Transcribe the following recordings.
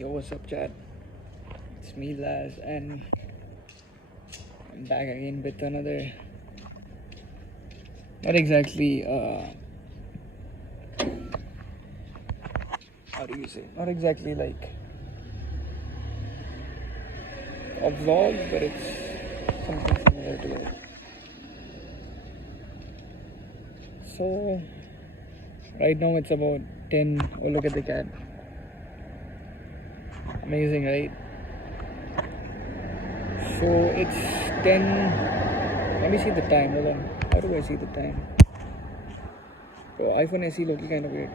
Yo, what's up, chat? It's me, Laz, and I'm back again with another. Not exactly, how do you say? Not exactly like a vlog, but it's something similar to it. So, right now it's about 10. Oh, look at the cat. Amazing, right? So, it's 10. Let me see the time. Hold on. How do I see the time? Oh, iPhone SE looking kind of weird.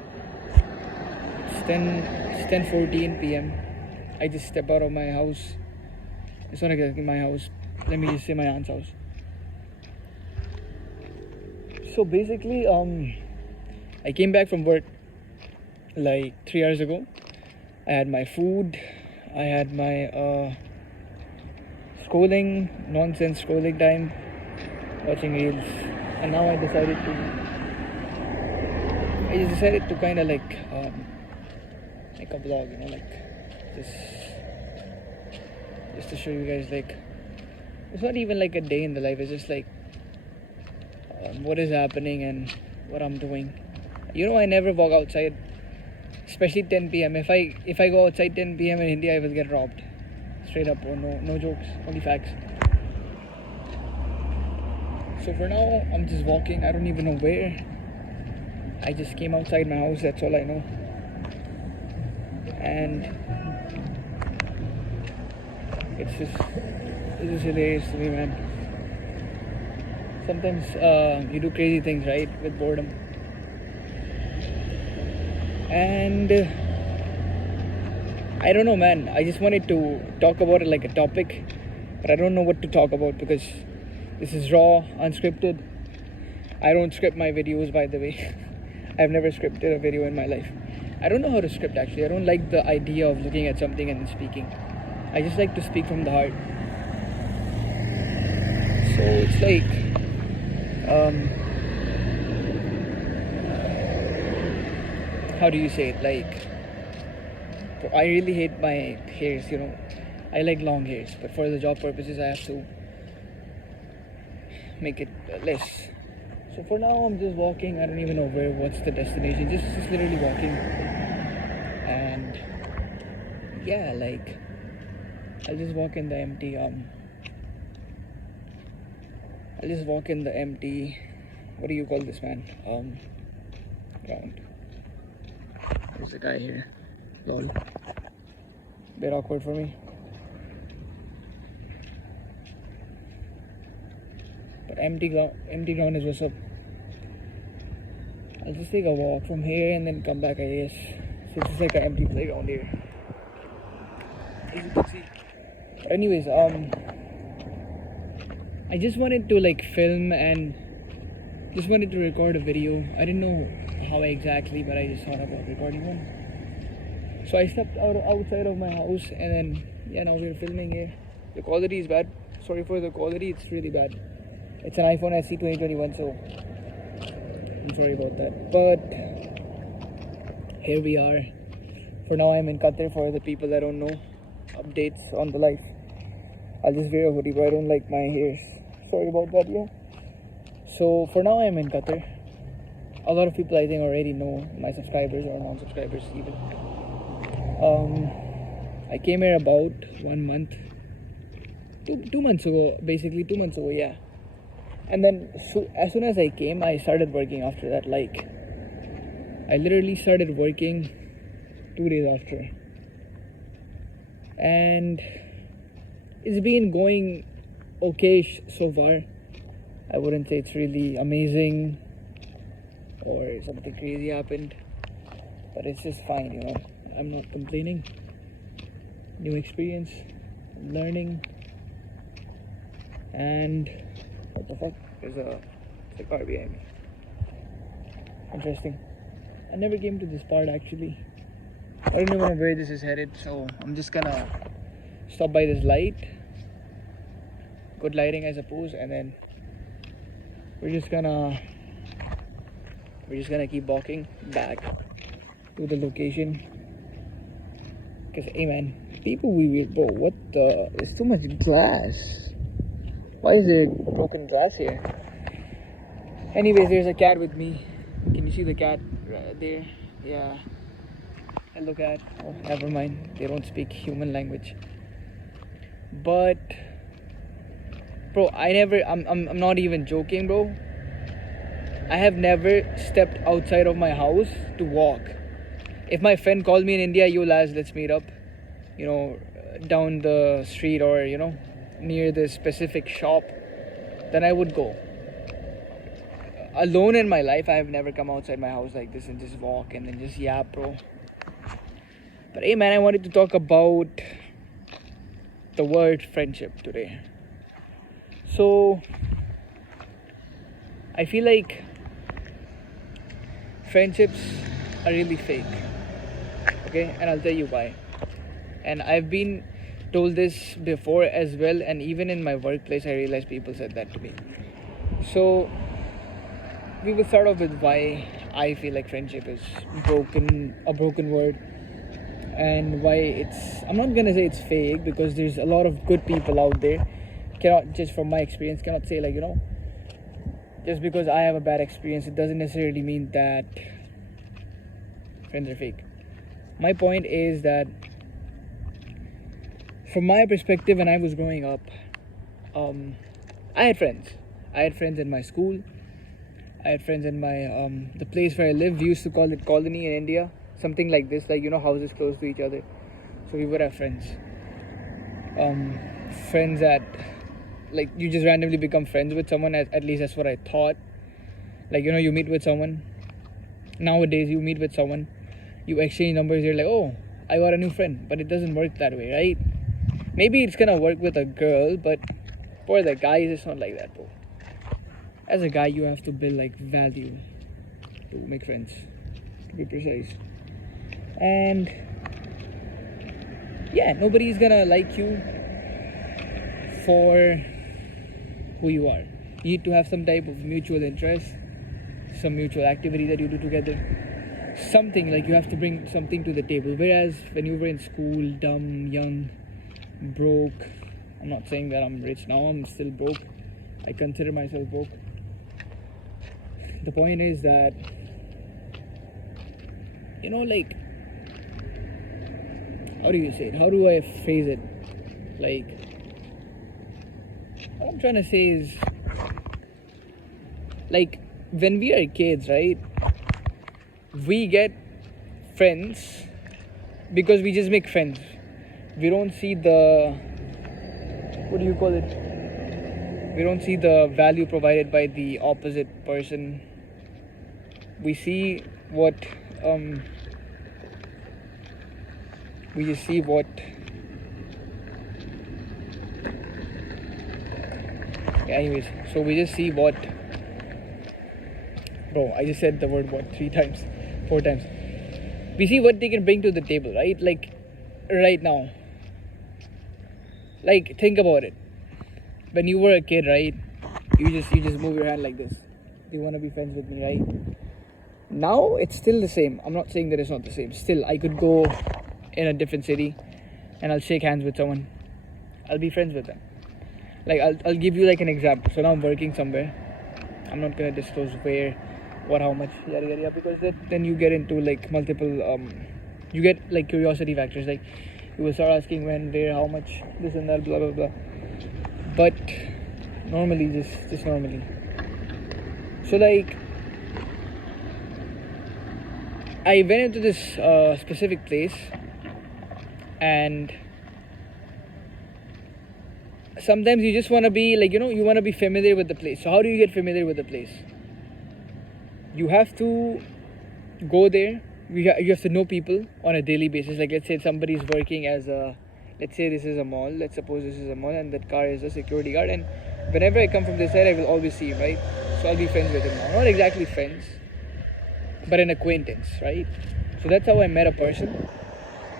It's 10:14 p.m. I just stepped out of my house. It's not exactly my house. Let me just say my aunt's house. So basically, I came back from work like 3 hours ago. I had my food. I had my nonsense scrolling time, watching reels, and now I just decided to kind of like make a vlog, just just to show you guys like it's not even like a day in the life. It's just like what is happening and what I'm doing. I never walk outside, especially 10 p.m. If I go outside 10 p.m. in India, I will get robbed. Straight up, bro. No jokes, only facts. So for now, I'm just walking. I don't even know where. I just came outside my house. That's all I know. And it's just hilarious to me, man. Sometimes you do crazy things, right, with boredom. And I don't know, man. I just wanted to talk about it like a topic, but I don't know what to talk about because this is raw, unscripted. I don't script my videos, by the way. I've never scripted a video in my life. I don't know how to script, actually. I don't like the idea of looking at something and then speaking. I just like to speak from the heart. So it's like how do you say it? Like, I really hate my hairs, I like long hairs, but for the job purposes, I have to make it less. So for now, I'm just walking. I don't even know what's the destination. Just literally walking. And yeah, like, I'll just walk in the empty, what do you call this, man? Ground. There's a guy here. Lol. Bit awkward for me. But empty ground is what's up. I'll just take a walk from here and then come back, I guess. So it's just like an empty playground here. As you can see. But anyways, I just wanted to like film and just wanted to record a video. I didn't know how exactly, but I just thought about recording one. So I stepped outside of my house and then now we're filming here. The quality is bad. Sorry for the quality, it's really bad. It's an iPhone SE 2021, so I'm sorry about that. But here we are. For now, I'm in Qatar. For the people that don't know, updates on the life. I'll just wear a hoodie, but I don't like my hairs. Sorry about that, yeah. So for now, I'm in Qatar. A lot of people I think already know, my subscribers or non-subscribers even. I came here about 1 month, 2 months ago, basically 2 months ago, yeah. And then as soon as I came, I started working after that. Like, I literally started working 2 days after. And it's been going okay so far. I wouldn't say it's really amazing or something crazy happened. But it's just fine, I'm not complaining. New experience, learning. And what the fuck? There's a car behind me. Interesting. I never came to this part actually. I don't know where this is headed, so I'm just gonna stop by this light. Good lighting, I suppose, and then we're just gonna keep walking back to the location. Cause hey man, people we weird, bro. What the? There's too much glass. Why is there broken glass here? Anyways, there's a cat with me. Can you see the cat right there? Yeah. Hello cat. Oh, never mind. They don't speak human language. But bro, I'm not even joking, bro. I have never stepped outside of my house to walk. If my friend called me in India, yo lads, let's meet up, down the street or, near this specific shop, then I would go. Alone in my life, I have never come outside my house like this and just walk and then just yap, bro. But hey man, I wanted to talk about the word friendship today. So, I feel like friendships are really fake. Okay, and I'll tell you why. And I've been told this before as well, and even in my workplace I realized people said that to me. So we will start off with why I feel like friendship is a broken word, and why I'm not gonna say it's fake, because there's a lot of good people out there. Cannot, just from my experience, cannot say like, just because I have a bad experience, it doesn't necessarily mean that friends are fake. My point is that from my perspective, when I was growing up, I had friends. I had friends in my school. I had friends in my the place where I live. We used to call it colony in India, something like this, like houses close to each other. So we would have friends. Friends that, like, you just randomly become friends with someone. At least that's what I thought. Like, you meet with someone. Nowadays, you meet with someone, you exchange numbers, you're like, oh, I got a new friend. But it doesn't work that way, right? Maybe it's gonna work with a girl, but for the guys, it's not like that, bro. As a guy, you have to build like value to make friends, to be precise. And yeah, nobody's gonna like you for who you are. You need to have some type of mutual interest, some mutual activity that you do together. Something like you have to bring something to the table. Whereas when you were in school, dumb, young, broke, I'm not saying that I'm rich now, I'm still broke. I consider myself broke. The point is that, like, how do you say it? How do I phrase it? Like, what I'm trying to say is, like, when we are kids, right? We get friends because we just make friends. We don't see the, what do you call it? We don't see the value provided by the opposite person. We see what, we just see what, yeah, anyways, so we just see what, bro, I just said the word what 4 times. We see what they can bring to the table, right? Like, right now. Like, think about it. When you were a kid, right? You just move your hand like this. Do you want to be friends with me, right? Now, it's still the same. I'm not saying that it's not the same. Still, I could go in a different city and I'll shake hands with someone. I'll be friends with them. Like, I'll give you like an example. So now I'm working somewhere. I'm not going to disclose where, what, how much, yada yada, because then you get into like multiple, you get like curiosity factors. Like, you will start asking when, where, how much, this and that, blah blah blah. But normally, just normally. So like, I went into this specific place, and sometimes you just want to be like, you want to be familiar with the place. So how do you get familiar with the place? You have to go there. You have to know people on a daily basis. Like, let's say somebody's working as let's say this is a mall. Let's suppose this is a mall and that car is a security guard. And whenever I come from this side, I will always see him, right? So I'll be friends with him now. Not exactly friends, but an acquaintance, right? So that's how I met a person.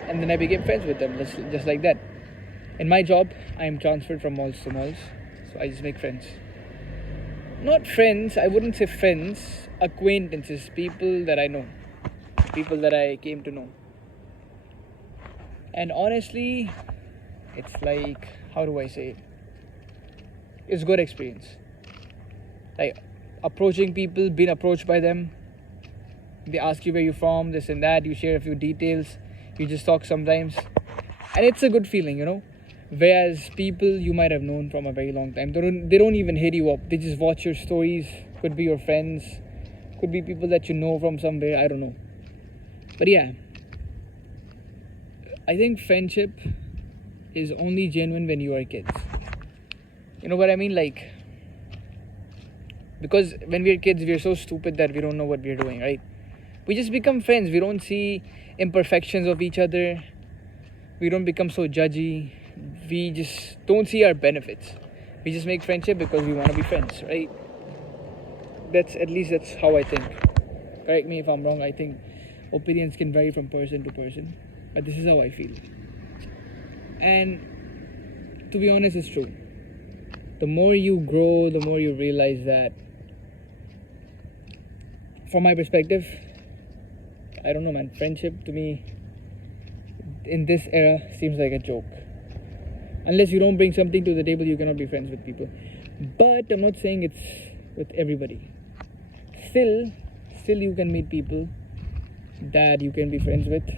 And then I became friends with them, just like that. In my job, I am transferred from malls to malls. So I just make friends. Not friends, I wouldn't say friends. Acquaintances, people that I know. People that I came to know. And honestly, it's like, how do I say it? It's good experience. Like approaching people, being approached by them. They ask you where you're from, this and that. You share a few details. You just talk sometimes, and it's a good feeling, Whereas people you might have known from a very long time, they don't even hit you up. They just watch your stories. Could be your friends, could be people that you know from somewhere. I don't know, but yeah, I think friendship is only genuine when you are kids. You know what I mean? Like, because when we're kids, we're so stupid that we don't know what we're doing, right? We just become friends. We don't see imperfections of each other. We don't become so judgy. We just don't see our benefits. We just make friendship because we want to be friends, right? That's how I think. Correct me if I'm wrong. I think opinions can vary from person to person, but this is how I feel. And to be honest, it's true. The more you grow, the more you realize that, from my perspective, I don't know, man, friendship to me in this era seems like a joke. Unless you don't bring something to the table, you cannot be friends with people. But I'm not saying it's with everybody. Still you can meet people that you can be friends with,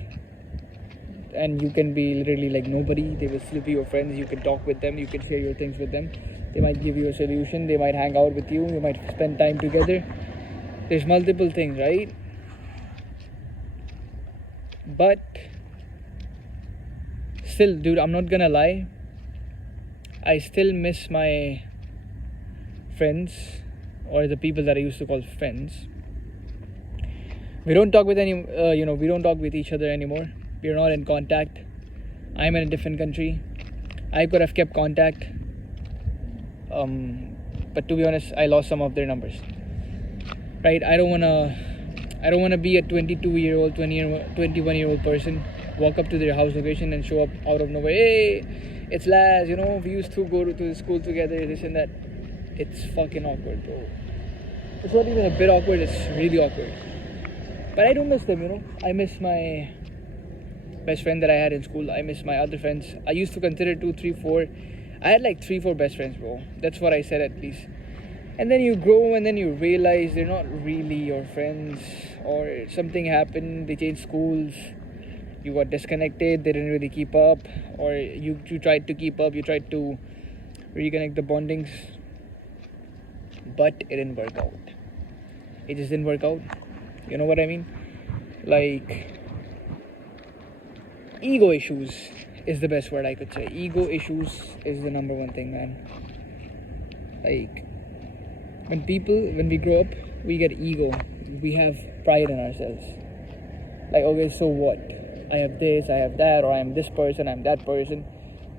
and you can be literally like nobody. They will still be your friends. You can talk with them. You can share your things with them. They might give you a solution. They might hang out with you. You might spend time together. There's multiple things, right? But still, dude, I'm not gonna lie, I still miss my friends, or the people that I used to call friends. We don't talk with we don't talk with each other anymore. We're not in contact. I'm in a different country. I could have kept contact, but to be honest, I lost some of their numbers. Right? I don't wanna be a 22-year-old, 21-year-old person, walk up to their house location and show up out of nowhere. Hey, it's Laz. We used to go to school together, this and that. It's fucking awkward, bro. It's not even a bit awkward. It's really awkward. But I don't miss them. I miss my best friend that I had in school. I miss my other friends. I used to consider 2, 3, 4. I had like 3, 4 best friends, bro. That's what I said, at least. And then you grow, and then you realize they're not really your friends, or something happened, they changed schools, you got disconnected, they didn't really keep up, or you tried to keep up, you tried to reconnect the bondings, but it didn't work out. It just didn't work out. You know what I mean? Like, ego issues is the best word I could say. Ego issues is the number one thing, man. Like, when we grow up, we get ego. We have pride in ourselves. Like, okay, so what? I have this, I have that, or I'm this person, I'm that person.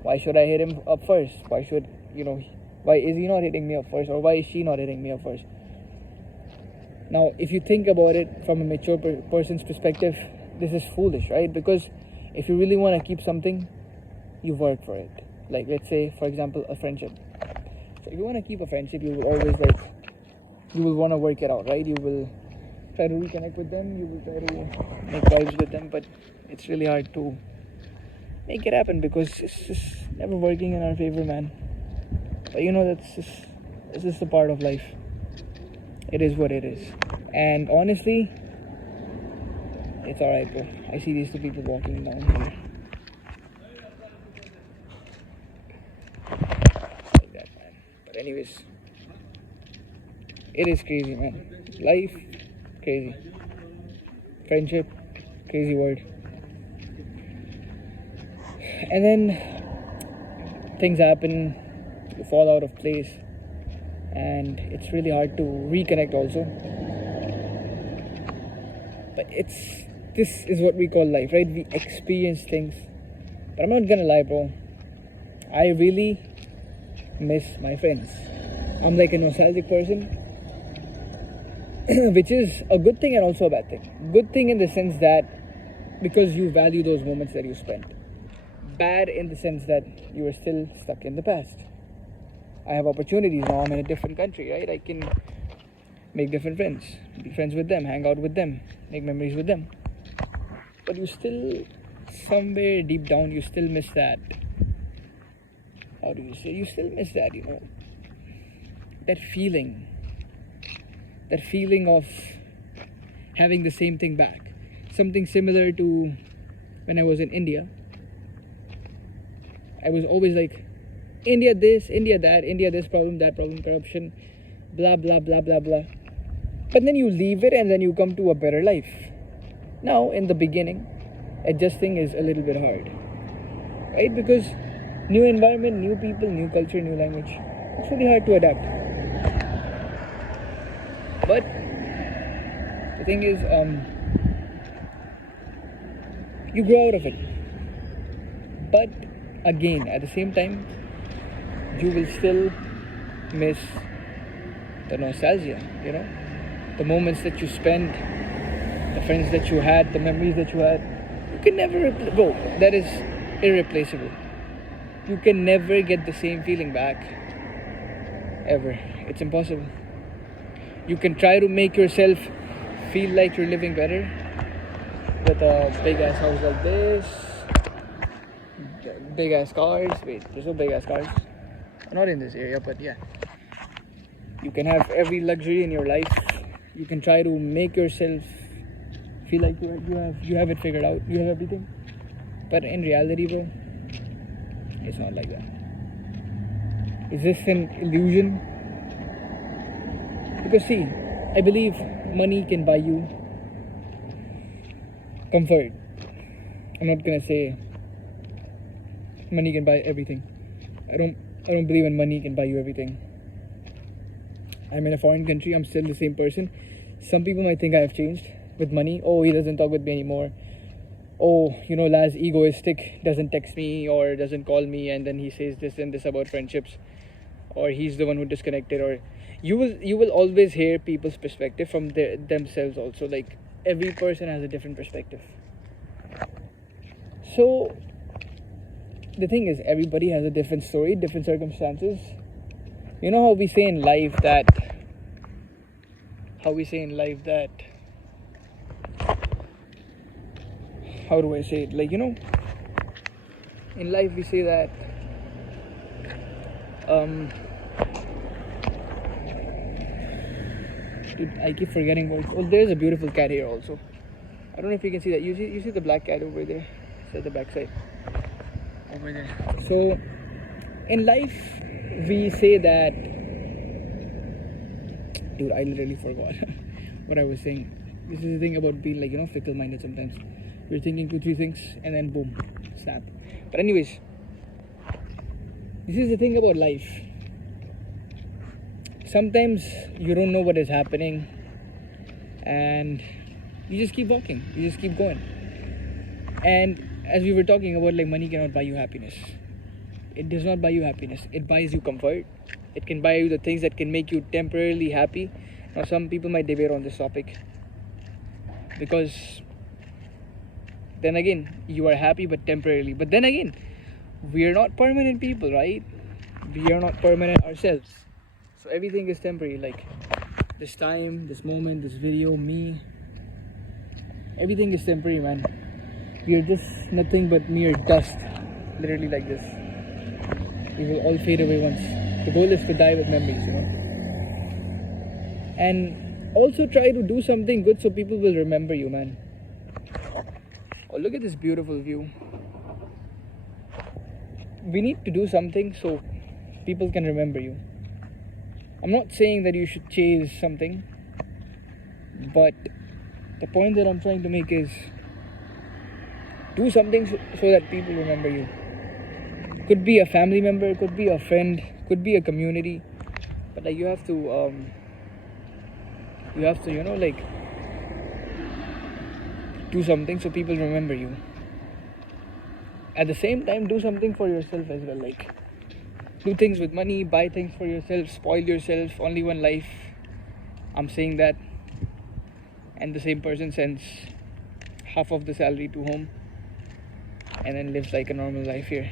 Why should I hit him up first? Why is he not hitting me up first? Or why is she not hitting me up first? Now, if you think about it from a mature person's perspective, this is foolish, right? Because if you really want to keep something, you work for it. Like, let's say, for example, a friendship. So if you want to keep a friendship, you will always you will want to work it out, right? You will try to reconnect with them, you will try to make vibes with them, but it's really hard to make it happen because it's just never working in our favor, man. But it's just a part of life. It is what it is. And honestly, it's alright, bro. I see these 2 people walking down here. Like that, man. But anyways, it is crazy, man. Life, crazy. Friendship, crazy word. And then things happen, you fall out of place, and it's really hard to reconnect also. But this is what we call life, right? We experience things. But I'm not gonna lie, bro, I really miss my friends. I'm like a nostalgic person, which is a good thing and also a bad thing. Good thing in the sense that because you value those moments that you spent. Bad in the sense that you are still stuck in the past. I have opportunities now. I'm in a different country, right? I can make different friends, be friends with them, hang out with them, make memories with them. But you still somewhere deep down you still miss that. How do you say? You still miss that, that feeling. That feeling of having the same thing back. Something similar to when I was in India. I was always like, India this, India that, India this problem, that problem, corruption, blah, blah, blah, blah, blah. But then you leave it and then you come to a better life. Now, in the beginning, adjusting is a little bit hard. Right? Because new environment, new people, new culture, new language. It's really hard to adapt. But the thing is, you grow out of it. But again, at the same time, you will still miss the nostalgia, the moments that you spent, the friends that you had, the memories that you had. You can never bro, that is irreplaceable. You can never get the same feeling back, ever. It's impossible. You can try to make yourself feel like you're living better with a big ass house like this, big ass cars. Wait, there's no big ass cars. Not in this area, but yeah. You can have every luxury in your life. You can try to make yourself feel like you have it figured out. You have everything. But in reality, bro, it's not like that. Is this an illusion? Because see, I believe money can buy you comfort. I'm not gonna say money can buy everything. I don't believe in money can buy you everything. I'm in a foreign country. I'm still the same person. Some people might think I have changed with money. Oh, he doesn't talk with me anymore. Oh, Laz egoistic, doesn't text me or doesn't call me, and then he says this and this about friendships, or he's the one who disconnected. Or you will always hear people's perspective from themselves also. Like every person has a different perspective. So the thing is, everybody has a different story, different circumstances. You know how we say in life that how do I say it? Like, in life we say that dude, I keep forgetting words. Oh, there's a beautiful cat here also. I don't know if you can see that. You see the black cat over there. It's at the backside. Over there. So in life we say that, dude, I literally forgot what I was saying. This is the thing about being like, fickle minded sometimes. You're thinking 2-3 things and then boom, snap. But anyways, this is the thing about life. Sometimes you don't know what is happening and you just keep walking, you just keep going. And as we were talking about, like, money cannot buy you happiness. It does not buy you happiness. It buys you comfort. It can buy you the things that can make you temporarily happy. Now some people might debate on this topic, because then again, you are happy but temporarily. But then again, we are not permanent people, right? We are not permanent ourselves. So everything is temporary. Like this time, this moment, this video, me, everything is temporary, man. We are just nothing but mere dust. Literally like this. We will all fade away once. The goal is to die with memories, And also try to do something good so people will remember you, man. Oh, look at this beautiful view. We need to do something so people can remember you. I'm not saying that you should chase something, but the point that I'm trying to make is do something so that people remember you. Could be a family member, could be a friend, could be a community, but like you have to do something so people remember you. At the same time, do something for yourself as well. Like do things with money, buy things for yourself, spoil yourself. Only one life. I'm saying that. And the same person sends half of the salary to home and then lives like a normal life here.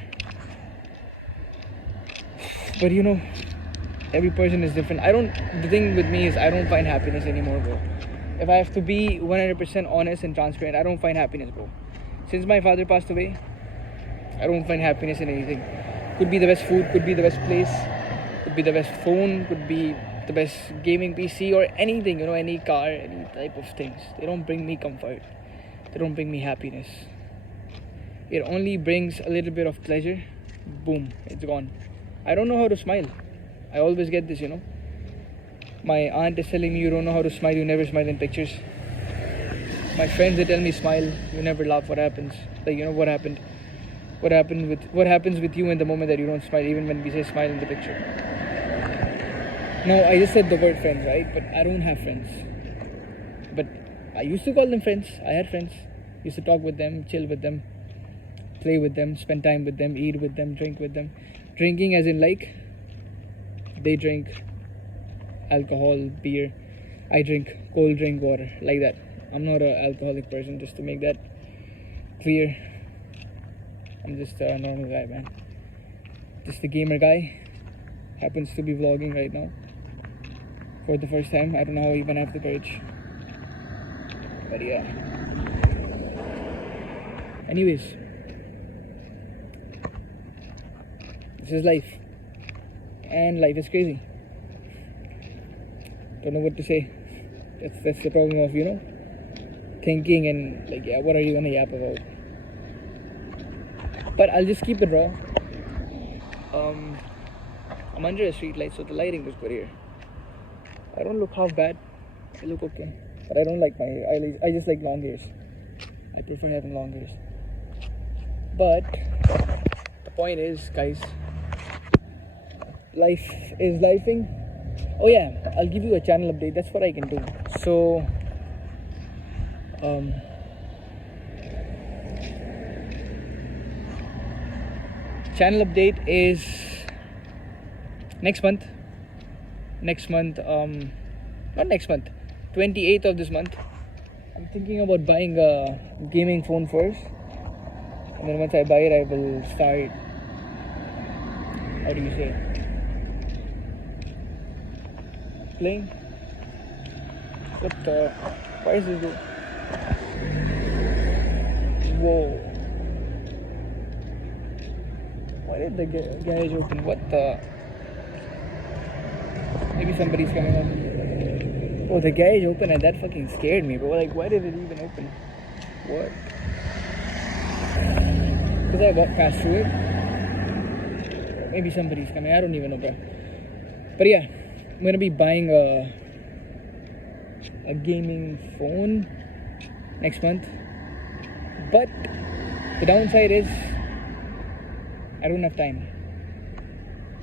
But every person is different. The thing with me is I don't find happiness anymore, bro. If I have to be 100% honest and transparent, I don't find happiness, bro. Since my father passed away, I don't find happiness in anything. Could be the best food, could be the best place, could be the best phone, could be the best gaming PC or anything, any car, any type of things. They don't bring me comfort. They don't bring me happiness. It only brings a little bit of pleasure. Boom, it's gone. I don't know how to smile. I always get this, My aunt is telling me, you don't know how to smile, you never smile in pictures. My friends, they tell me, smile, you never laugh. What happens? Like, what happened? What happens with you in the moment that you don't smile, even when we say smile in the picture? Now, I just said the word friends, right? But I don't have friends. But I used to call them friends. I had friends. Used to talk with them, chill with them, play with them, spend time with them, eat with them, drink with them. Drinking as in like, they drink alcohol, beer. I drink cold drink water, like that. I'm not an alcoholic person, just to make that clear. I'm just a normal guy, man. Just a gamer guy. Happens to be vlogging right now. For the first time. I don't know how I even have the courage. But yeah. Anyways. This is life. And life is crazy. Don't know what to say. That's the problem of, thinking and like, yeah, what are you gonna yap about? But I'll just keep it raw. I'm under a street light, so the lighting looks good here. I don't look half bad. I look okay. But I don't like my hair. I just like long hairs. I prefer having long hairs. But the point is, guys, life is lifing. Oh yeah, I'll give you a channel update. That's what I can do. So, channel update is next month. Not next month, 28th of this month. I'm thinking about buying a gaming phone first, and then once I buy it, I will start, how do you say, playing. Why is this door? Whoa. Why did the garage open? What the? Maybe somebody's coming up. Oh, the garage opened and that fucking scared me, bro. Like, why did it even open? What? Because I walked past through it. Maybe somebody's coming. I don't even know, bro. But yeah, I'm gonna be buying a gaming phone next month. But the downside is I don't have time.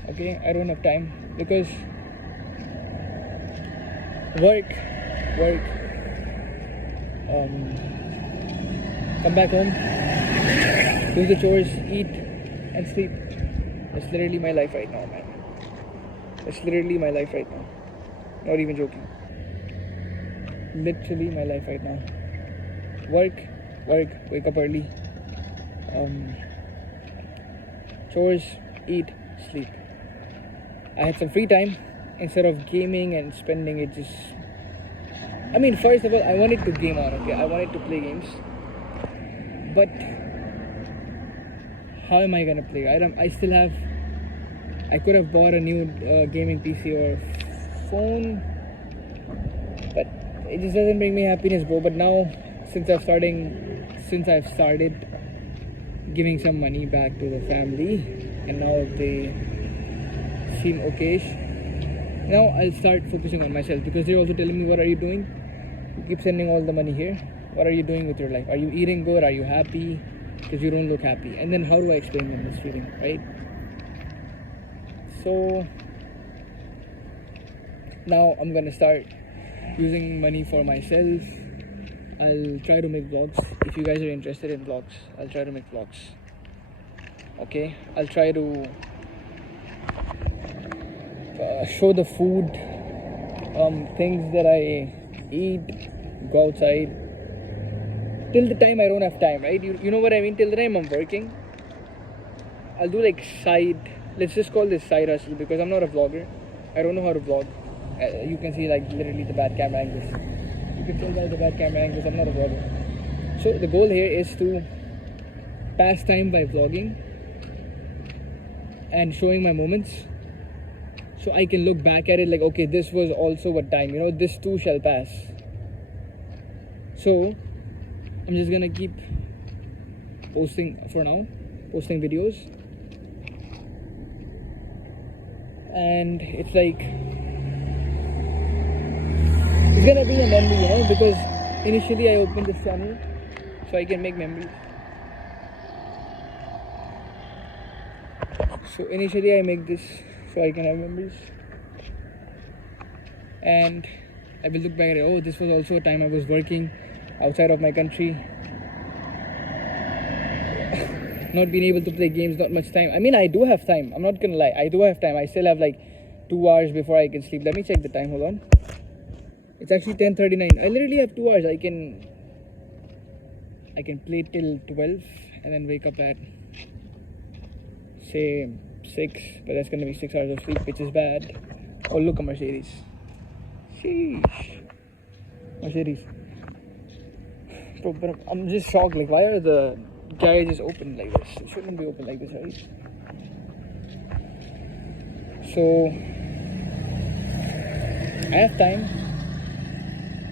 Okay, I don't have time because work, come back home, do the chores, eat and sleep. That's literally my life right now, man. That's literally my life right now. Not even joking. Literally my life right now. Work, wake up early, chores, eat, sleep. I had some free time. Instead of gaming and spending it just... I mean, first of all, I wanted to game on, okay? I wanted to play games. But how am I gonna play? I could have bought a new gaming PC or phone, but it just doesn't bring me happiness, bro. But now, since I've started giving some money back to the family, and now they seem okay. Now I'll start focusing on myself because they're also telling me, what are you doing? You keep sending all the money here. What are you doing with your life? Are you eating good? Are you happy? Because you don't look happy. And then how do I explain them this feeling, right? So now I'm gonna start using money for myself. I'll try to make vlogs. If you guys are interested in vlogs, I'll try to make vlogs. Okay, I'll try to show the food, things that I eat, go outside. Till the time I don't have time, right? You know what I mean? Till the time I'm working, I'll do like let's just call this side hustle, because I'm not a vlogger. I don't know how to vlog. You can see like literally the bad camera angles. You can tell by the bad camera angles I'm not a vlogger. So the goal here is to pass time by vlogging and showing my moments, so I can look back at it like, okay, this was also a time, this too shall pass. So I'm just gonna keep posting for now, posting videos, and it's like, it's gonna be a memory, because initially I opened this channel so I can make memories. So initially I make this so I can have memories, and I will look back at it. Oh, this was also a time I was working outside of my country, not being able to play games, not much time. I mean, I do have time, I'm not gonna lie, I do have time. I still have like 2 hours before I can sleep. Let me check the time, hold on. It's actually 10:39. I literally have 2 hours. I can play till 12 and then wake up at say 6, but that's gonna be 6 hours of sleep, which is bad. Oh, look, a Mercedes. Sheesh. Mercedes. Bro, but I'm just shocked. Like, why are the garages open like this? It shouldn't be open like this, right? So I have time.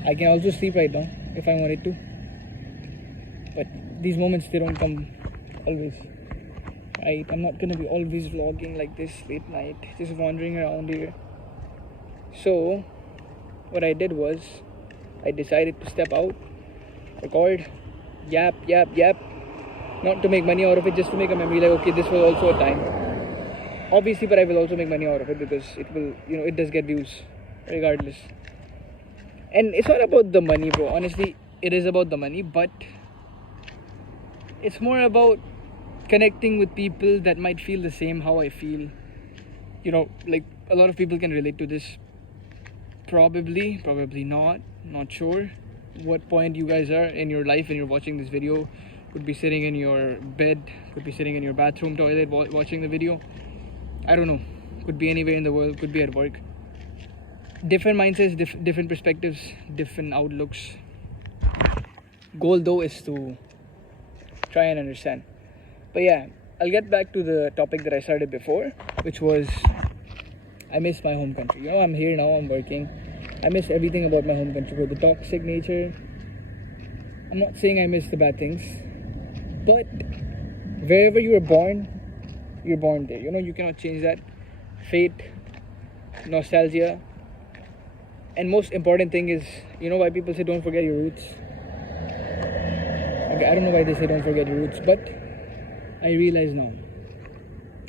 I can also sleep right now if I wanted to. But these moments, they don't come always. Right? I'm not gonna be always vlogging like this late night, just wandering around here. So what I did was, I decided to step out, record, yap, not to make money out of it, just to make a memory, like, okay, this was also a time. Obviously, but I will also make money out of it, because it will, it does get views regardless. And it's not about the money, bro. Honestly, it is about the money, but it's more about connecting with people that might feel the same how I feel. Like, a lot of people can relate to this. Probably not sure what point you guys are in your life when you're watching this video. Could be sitting in your bed, could be sitting in your bathroom toilet watching the video. I don't know. Could be anywhere in the world, could be at work. Different mindsets, different perspectives, different outlooks. Goal though is to try and understand. But yeah, I'll get back to the topic that I started before, which was, I miss my home country. I'm here now, I'm working. I miss everything about my home country, the toxic nature. I'm not saying I miss the bad things, but wherever you were born, you're born there. You cannot change that. Fate, nostalgia, and most important thing is, why people say don't forget your roots. Okay, I don't know why they say don't forget your roots, but I realize now.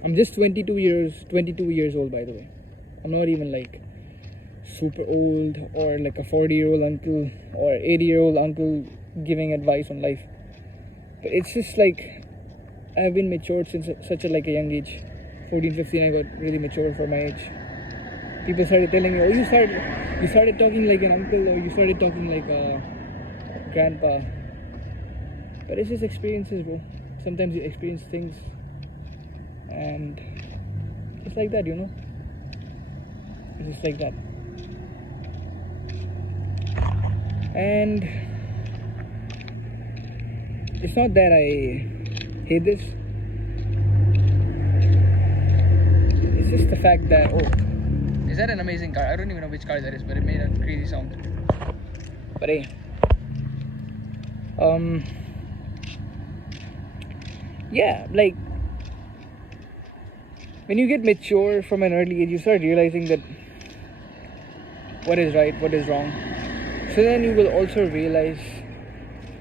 I'm just 22 years old, by the way. I'm not even like super old or like a 40-year-old uncle or 80-year-old uncle giving advice on life. But it's just like, I've been matured since such a young age. 14, 15, I got really mature for my age. People started telling me, oh, you started talking like an uncle, or you started talking like a grandpa. But it's just experiences, bro. Sometimes you experience things and it's like that, It's just like that. And it's not that I hate this. It's just the fact that, oh, is that an amazing car? I don't even know which car that is, but it made a crazy sound. But hey, yeah, like, when you get mature from an early age, you start realizing that what is right, what is wrong. So then you will also realize,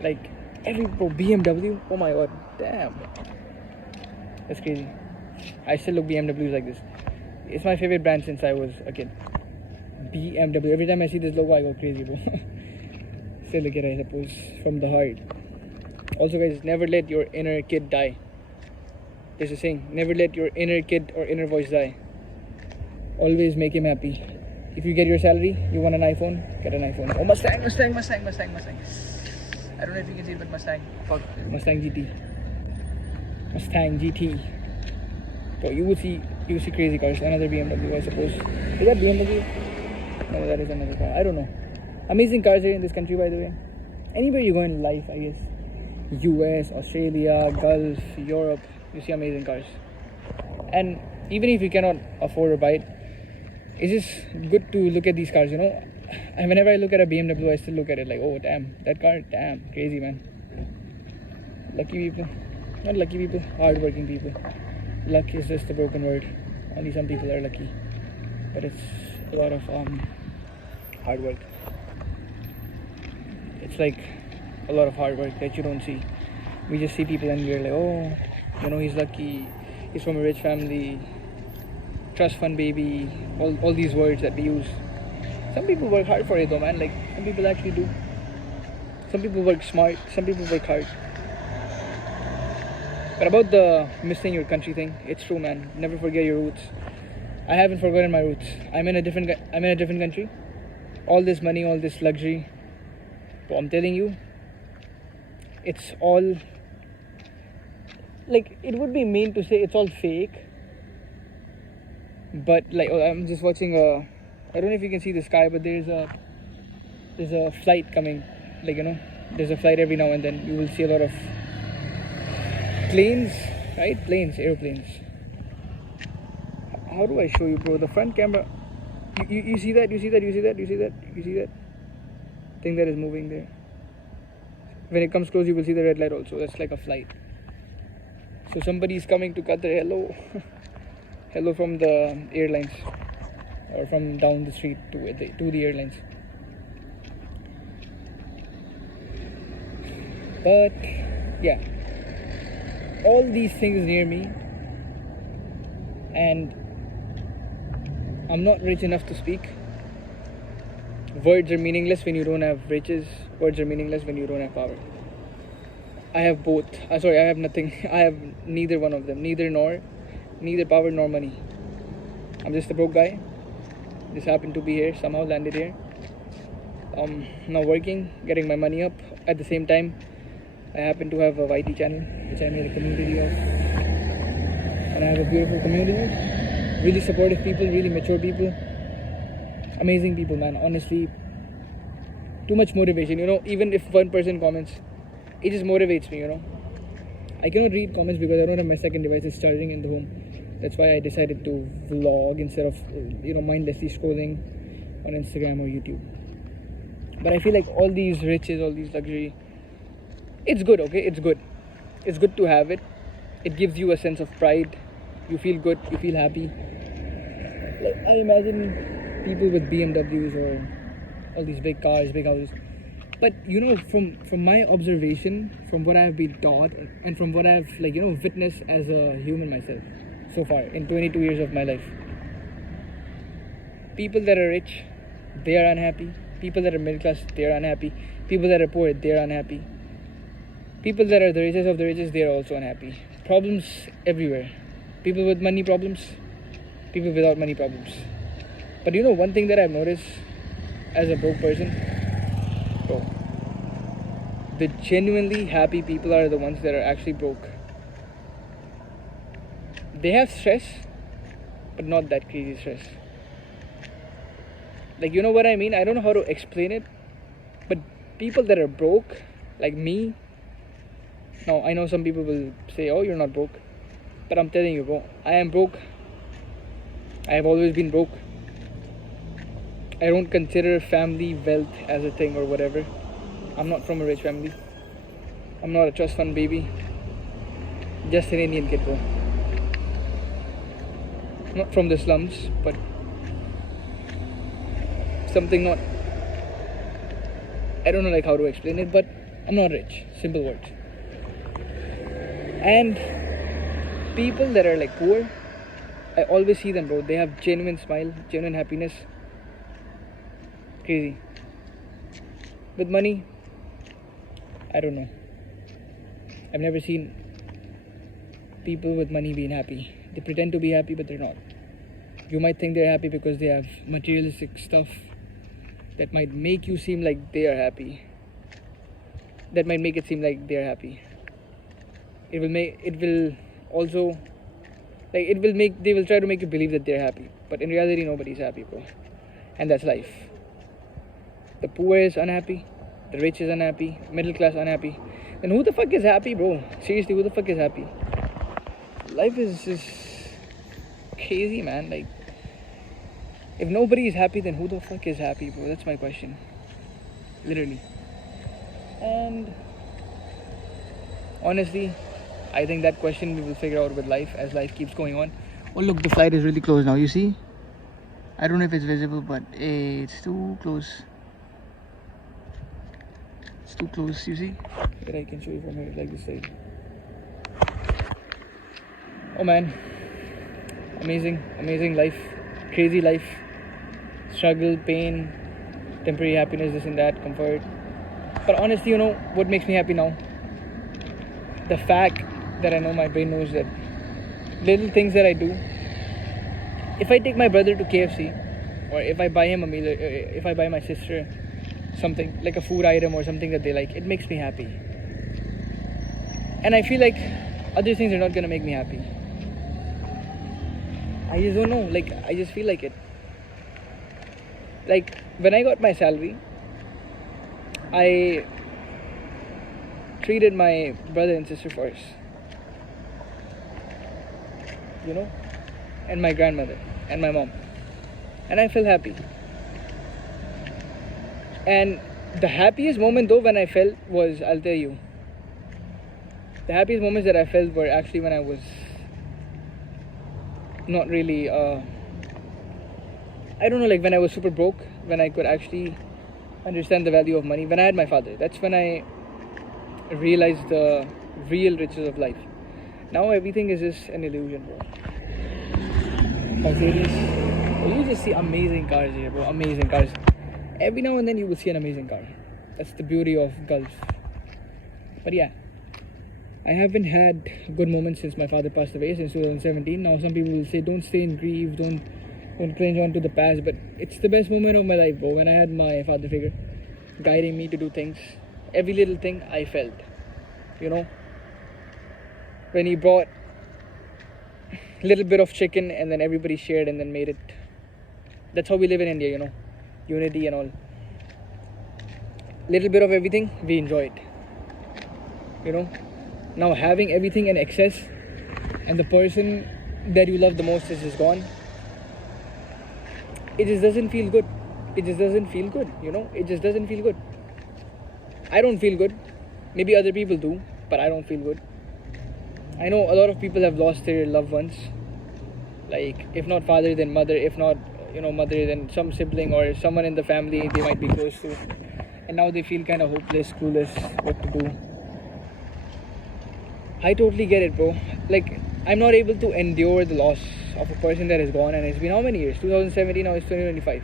like, BMW, oh my god, damn, that's crazy. I still look BMWs like this. It's my favorite brand since I was a kid. BMW, every time I see this logo I go crazy, bro. Still look at it, I suppose, from the heart. Also guys, never let your inner kid die. There's a saying, never let your inner kid or inner voice die. Always make him happy. If you get your salary, you want an iPhone, get an iPhone. Oh, Mustang. I don't know if you can see it, but Mustang. Fuck, Mustang GT. Mustang GT. So you will see crazy cars. Another BMW, I suppose. Is that BMW? No, that is another car. I don't know. Amazing cars here in this country, by the way. Anywhere you go in life, I guess, US, Australia, Gulf, Europe. You see amazing cars. And even if you cannot afford or buy it, it's just good to look at these cars, you know. And whenever I look at a BMW, I still look at it like, oh damn, that car, damn, crazy man. Lucky people. Not lucky people, hard-working people. Luck is just a broken word. Only some people are lucky. But it's a lot of hard work. It's like a lot of hard work that you don't see. We just see people and we're like, oh, you know, he's lucky, he's from a rich family, trust fund baby, all these words that we use. Some people work hard for it though, man. Like, some people actually do. Some people work smart, some people work hard. But about the missing your country thing, it's true, man. Never forget your roots. I haven't forgotten my roots. I'm in a different country. All this money, all this luxury. But I'm telling you, it's all like, it would be mean to say it's all fake. But like, I'm just watching I don't know if you can see the sky, but there's a flight coming. Like, you know, there's a flight every now and then. You will see a lot of planes, right? Airplanes. How do I show you, bro? The front camera. You see that? You see that thing that is moving there? When it comes close, you will see the red light also. That's like a flight. So somebody is coming to Qatar. Hello. Hello from the airlines, or from down the street to the airlines. But yeah, all these things near me, and I'm not rich enough to speak. Words are meaningless when you don't have riches. Words are meaningless when you don't have power. I have both. I have nothing. I have neither one of them. Neither power nor money. I'm just a broke guy. Just happened to be here. Somehow landed here. Now working, getting my money up. At the same time, I happen to have a YT channel, which I made a community of. And I have a beautiful community. Really supportive people, really mature people. Amazing people, man. Honestly, too much motivation. You know, even if one person comments, it just motivates me, you know. I cannot read comments because I don't have my second device. It's charging in the home. That's why I decided to vlog instead of, you know, mindlessly scrolling on Instagram or YouTube. But I feel like all these riches, all these luxury, it's good, okay? It's good. It's good to have it. It gives you a sense of pride. You feel good. You feel happy. Like, I imagine people with BMWs or all these big cars, big houses. But you know, from my observation, from what I've been taught, and from what I've, like, you know, witnessed as a human myself so far in 22 years of my life, people that are rich, they are unhappy. People that are middle class, they are unhappy. People that are poor, they are unhappy. People that are the richest of the richest, they are also unhappy. Problems everywhere. People with money problems, people without money problems. But you know, one thing that I've noticed as a broke person, bro, the genuinely happy people are the ones that are actually broke. They have stress, but not that crazy stress. Like, you know what I mean? I don't know how to explain it, but people that are broke, like me, now I know some people will say, oh, you're not broke, but I'm telling you, bro, I am broke. I have always been broke. I don't consider family wealth as a thing or whatever. I'm not from a rich family. I'm not a trust fund baby. Just an Indian kid, bro. Not from the slums, but something not... I don't know like how to explain it, but I'm not rich. Simple words. And people that are like poor, I always see them, bro. They have genuine smile, genuine happiness. Crazy. With money, I don't know. I've never seen people with money being happy. They pretend to be happy, but they're not. You might think they're happy because they have materialistic stuff that might make you seem like they are happy. That might make it seem like they are happy. They will try to make you believe that they're happy. But in reality, nobody's happy, bro. And that's life. The poor is unhappy. The rich is unhappy. Middle class unhappy. then who the fuck is happy, bro? Seriously, who the fuck is happy? Life is just crazy, man. Like, if nobody is happy, then who the fuck is happy, bro? That's my question. Literally. And honestly, I think that question we will figure out with life as life keeps going on. Oh, look, the flight is really close now. You see? I don't know if it's visible, but it's too close. It's too close, you see? Here, I can show you from here, like this side. Oh man, amazing life, crazy life, struggle, pain, temporary happiness, this and that, comfort. But honestly, you know what makes me happy now? The fact that I know my brain knows that little things that I do. If I take my brother to KFC, or if I buy him a meal, if I buy my sister something like a food item or something that they like, it makes me happy. And I feel like other things are not gonna make me happy. I just don't know, like, I just feel like it. Like, when I got my salary, I treated my brother and sister first, you know, and my grandmother and my mom, and I felt happy. And the happiest moment though when I felt was, I'll tell you, the happiest moments that I felt were actually when I was not really I don't know, like when I was super broke, when I could actually understand the value of money, when I had my father. That's when I realized the real riches of life. Now everything is just an illusion, bro. Mercedes, you just see amazing cars here, bro. Amazing cars. Every now and then you will see an amazing car. That's the beauty of Gulf. But yeah, I haven't had good moments since my father passed away, since 2017. Now some people will say, don't stay in grief, don't cringe on to the past, but it's the best moment of my life, bro. When I had my father figure guiding me to do things, every little thing I felt, you know, when he brought a little bit of chicken and then everybody shared and then made it. That's how we live in India, you know, unity and all. Little bit of everything, we enjoy it, you know. Now having everything in excess and the person that you love the most is just gone, it just doesn't feel good. It just doesn't feel good, you know. It just doesn't feel good. I don't feel good. Maybe other people do, but I don't feel good. I know a lot of people have lost their loved ones, like if not father then mother, if not, you know, mother then some sibling or someone in the family they might be close to, and now they feel kind of hopeless, clueless what to do. I totally get it, bro. Like, I'm not able to endure the loss of a person that is gone, and it's been how many years? 2017, now it's 2025.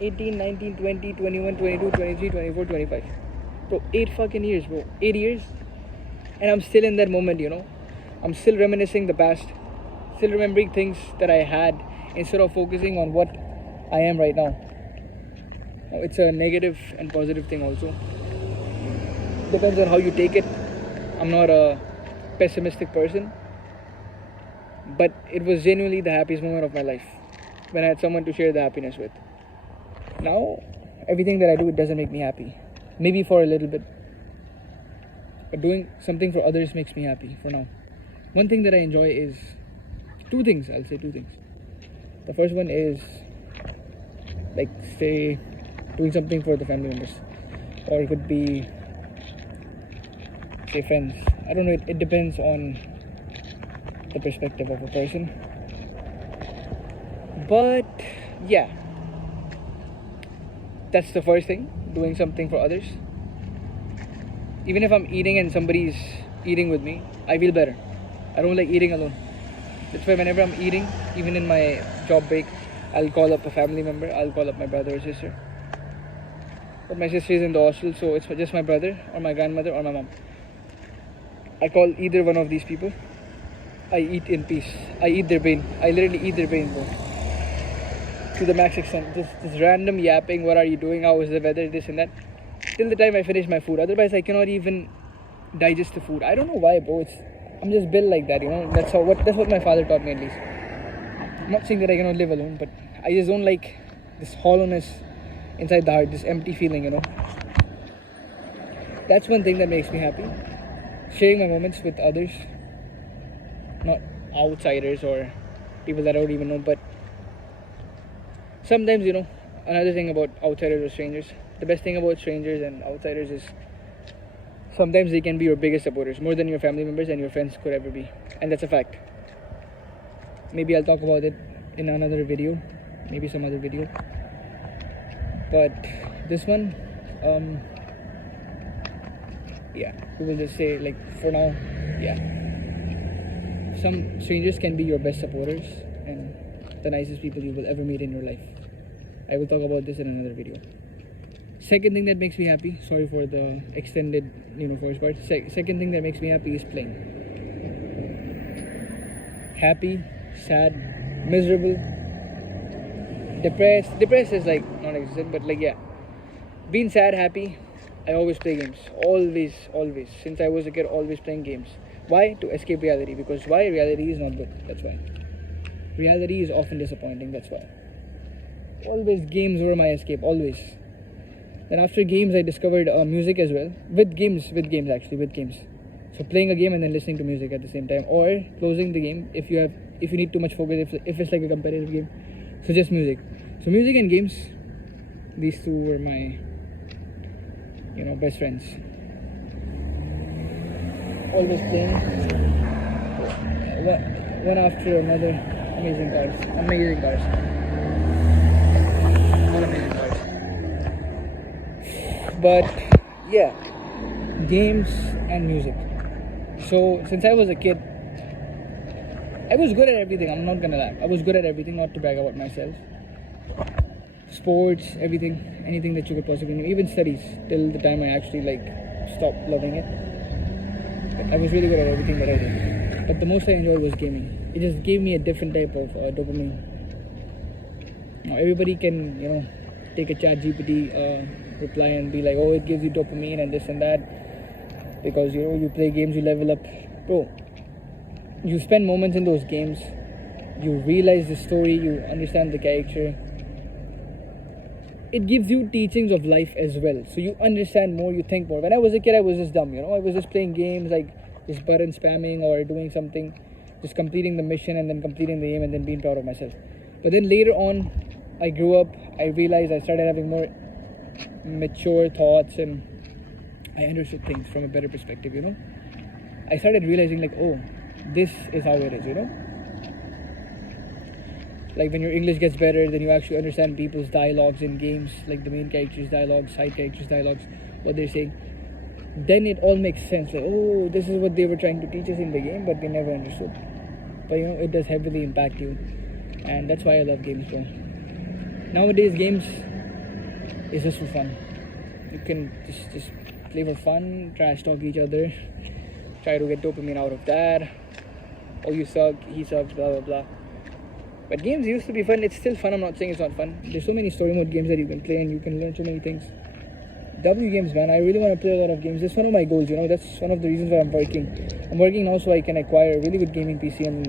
18, 19, 20, 21, 22, 23, 24, 25. Bro, 8 fucking years, bro. 8 years. And I'm still in that moment, you know. I'm still reminiscing the past. Still remembering things that I had instead of focusing on what I am right now. Now, it's a negative and positive thing also. Depends on how you take it. I'm not a pessimistic person, but it was genuinely the happiest moment of my life when I had someone to share the happiness with. Now, everything that I do, it doesn't make me happy. Maybe for a little bit, but doing something for others makes me happy for now. One thing that I enjoy is two things. I'll say two things. The first one is, like, say, doing something for the family members, or it could be, say, friends. I don't know, it depends on the perspective of a person. But yeah, that's the first thing, doing something for others. Even if I'm eating and somebody's eating with me, I feel better. I don't like eating alone. That's why whenever I'm eating, even in my job break, I'll call up a family member. I'll call up my brother or sister. But my sister is in the hostel, so it's just my brother or my grandmother or my mom. I call either one of these people. I eat in peace. I eat their brain. I literally eat their brain, bro. To the max extent. Just random yapping. What are you doing? How is the weather? This and that. Till the time I finish my food. Otherwise, I cannot even digest the food. I don't know why, bro. I'm just built like that, you know. That's what my father taught me, at least. I'm not saying that I cannot live alone, but I just don't like this hollowness inside the heart, this empty feeling, you know. That's one thing that makes me happy. sharing my moments with others, not outsiders or people that I don't even know. But sometimes, another thing about outsiders or strangers, the best thing about strangers and outsiders is sometimes they can be your biggest supporters, more than your family members and your friends could ever be. And that's a fact. Maybe I'll talk about it in another video, maybe some other video. But this one, yeah, we will just say, like, for now, yeah. Some strangers can be your best supporters and the nicest people you will ever meet in your life. I will talk about this in another video. Second thing that makes me happy, sorry for the extended, first part. Second thing that makes me happy is playing. Happy, sad, miserable, depressed. Depressed is like non-existent, but like, yeah. Being sad, happy, I always play games. Always. Since I was a kid, always playing games. Why? To escape reality. Because why? Reality is not good. That's why. Reality is often disappointing. That's why. Always games were my escape. Always. Then after games, I discovered music as well. With games. So playing a game and then listening to music at the same time, or closing the game if you need too much focus. If it's like a competitive game, so just music. So music and games. These two were my, best friends. Always playing. One after another. Amazing cars. Not amazing cars. But yeah, games and music. So since I was a kid, I was good at everything. I'm not gonna lie. I was good at everything, not to brag about myself. Sports, everything, anything that you could possibly know. Even studies, till the time I actually stopped loving it. But I was really good at everything that I did. But the most I enjoyed was gaming. It just gave me a different type of dopamine. Now everybody can, take a chat GPT reply and be like, oh, it gives you dopamine and this and that because you play games, you level up. Bro, you spend moments in those games, you realize the story, you understand the character. It gives you teachings of life as well, so you understand more, you think more. When I was a kid, I was just dumb, I was just playing games, like just button spamming or doing something, just completing the mission and then completing the game and then being proud of myself. But then later on, I grew up, I realized I started having more mature thoughts and I understood things from a better perspective. I started realizing oh, this is how it is. Like when your English gets better, then you actually understand people's dialogues in games, like the main characters' dialogues, side characters' dialogues, what they're saying. Then it all makes sense. Like, oh, this is what they were trying to teach us in the game, but we never understood. But it does heavily impact you, and that's why I love games, bro. Nowadays, games is just for fun. You can just play for fun, trash talk each other, try to get dopamine out of that. Oh, you suck, he sucks, blah blah blah. But games used to be fun. It's still fun. I'm not saying it's not fun. There's so many story mode games that you can play and you can learn so many things. W games, man. I really want to play a lot of games. That's one of my goals. That's one of the reasons why I'm working. I'm working now so I can acquire a really good gaming PC, and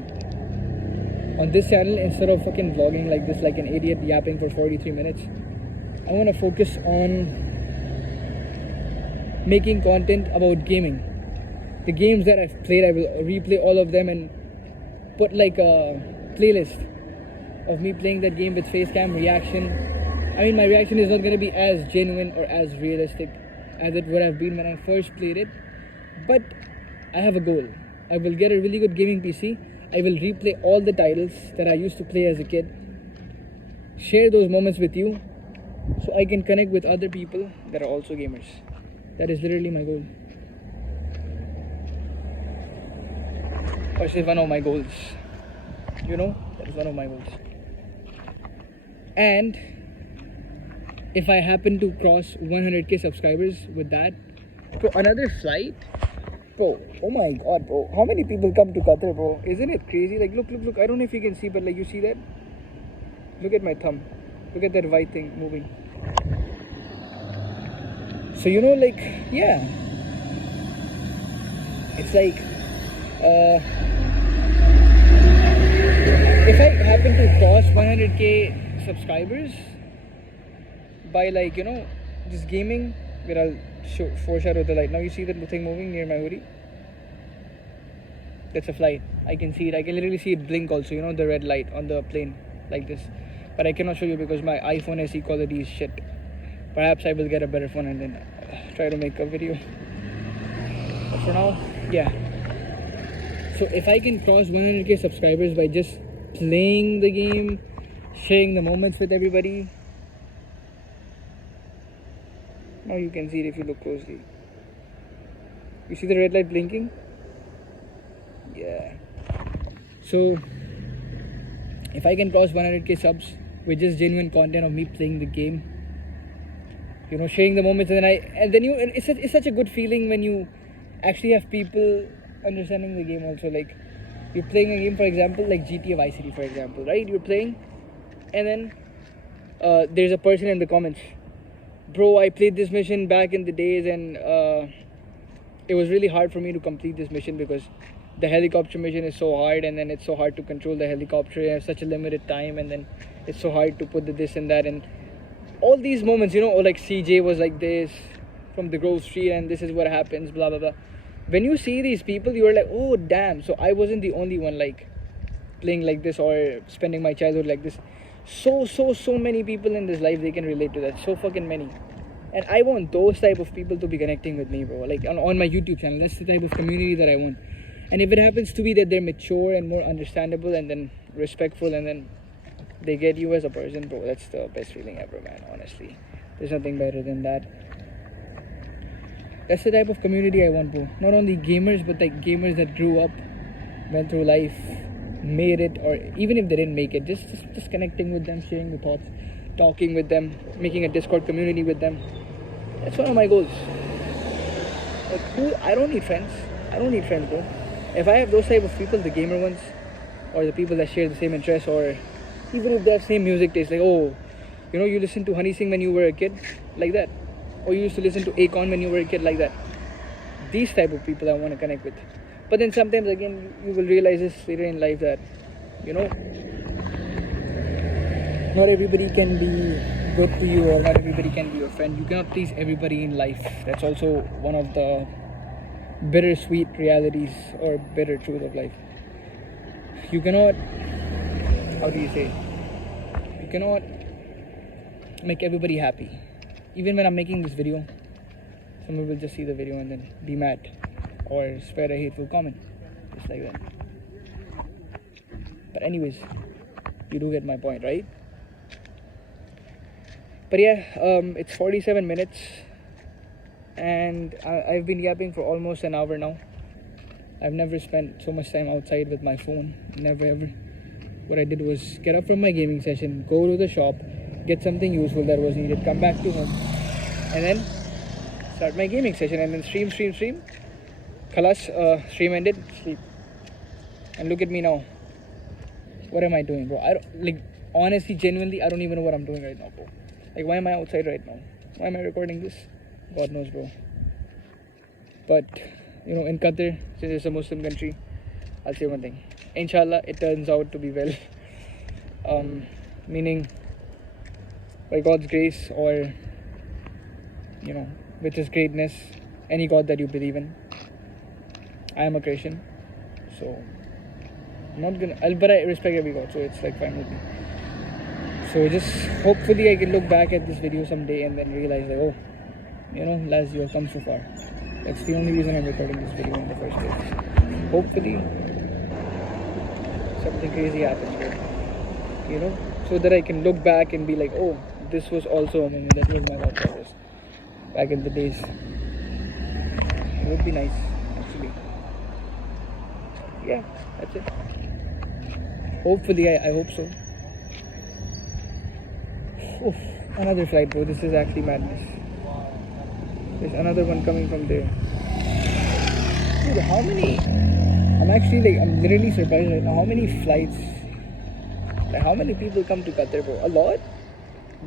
on this channel, instead of fucking vlogging like this, like an idiot yapping for 43 minutes, I want to focus on making content about gaming. The games that I've played, I will replay all of them and put like a playlist of me playing that game with face cam reaction. I mean, my reaction is not going to be as genuine or as realistic as it would have been when I first played it, but I have a goal. I will get a really good gaming PC. I will replay all the titles that I used to play as a kid, share those moments with you, so I can connect with other people that are also gamers. That is literally my goal. Or say one of my goals. That is one of my goals. And if I happen to cross 100k subscribers with that, bro, another flight, bro, oh my god, bro, how many people come to Qatar, bro? Isn't it crazy? Like, look, I don't know if you can see, but like, you see that? Look at my thumb. Look at that white thing moving. So yeah, it's like if I happen to cross 100k subscribers by just gaming, where I'll foreshadow the light. Now you see that thing moving near my hoodie? That's a flight. I can see it. I can literally see it blink also, you know, the red light on the plane like this. But I cannot show you because my iPhone SE quality is shit. Perhaps I will get a better phone and then try to make a video. But for now, yeah. So if I can cross 100k subscribers by just playing the game, sharing the moments with everybody. Now you can see it if you look closely. You see the red light blinking? Yeah. So if I can cross 100k subs with just genuine content of me playing the game, you know, sharing the moments, and then it's such a good feeling when you actually have people understanding the game also. Like you're playing a game, for example, like GTA Vice City, for example, right? You're playing, and then there's a person in the comments, bro, I played this mission back in the days, and it was really hard for me to complete this mission because the helicopter mission is so hard, and then it's so hard to control the helicopter. You have such a limited time, and then it's so hard to put the this and that, and all these moments, you know, or like CJ was like this from the Grove Street, and this is what happens, blah blah blah. When you see these people, you are like, oh damn, so I wasn't the only one like playing like this or spending my childhood like this. So many people in this life, they can relate to that. So fucking many. And I want those type of people to be connecting with me, bro. Like on my YouTube channel, that's the type of community that I want. And if it happens to be that they're mature and more understandable and then respectful, and then they get you as a person, bro, that's the best feeling ever, man. Honestly, there's nothing better than that. That's the type of community I want, bro. Not only gamers, but like gamers that grew up, went through life, made it, or even if they didn't make it, just connecting with them, sharing the thoughts, talking with them, making a Discord community with them. That's one of my goals. Like, I don't need friends. I don't need friends, bro. If I have those type of people, the gamer ones, or the people that share the same interests, or even if they have same music taste, like, oh, you know, you listened to Honey Singh when you were a kid, like that, or you used to listen to Akon when you were a kid, like that. These type of people I want to connect with. But then sometimes again, you will realize this later in life that, you know, not everybody can be good to you, or not everybody can be your friend. You cannot please everybody in life. That's also one of the bittersweet realities or bitter truth of life. You cannot, how do you say, you cannot make everybody happy. Even when I'm making this video, someone will just see the video and then be mad or spread a hateful comment, just like that. But anyways, you do get my point, right? But yeah, it's 47 minutes and I've been yapping for almost an hour now. I've never spent so much time outside with my phone, never ever. What I did was get up from my gaming session, go to the shop, get something useful that was needed, come back to home, and then start my gaming session, and then stream. Khalas, stream ended, sleep. And look at me now. What am I doing, bro? I don't, like, honestly, genuinely, I don't even know what I'm doing right now, bro. Like, why am I outside right now? Why am I recording this? God knows, bro. But, you know, in Qatar, since it's a Muslim country, I'll say one thing. Inshallah, it turns out to be well. Meaning, by God's grace, or, you know, with His greatness, any God that you believe in. I am a Christian, so I'm not gonna, but I respect every God, so it's like fine with me. So just hopefully I can look back at this video someday and then realize like, oh, you know, Laz, you have come so far. That's the only reason I'm recording this video in the first place. Hopefully something crazy happens, bro. You know, so that I can look back and be like, oh, this was also a moment, that was my thought process back in the days. It would be nice, actually. Yeah, that's it. Hopefully, I hope so. Oof, another flight, bro. This is actually madness. There's another one coming from there. Dude, how many? I'm literally surprised right now. How many flights? Like, how many people come to Qatar, bro? A lot?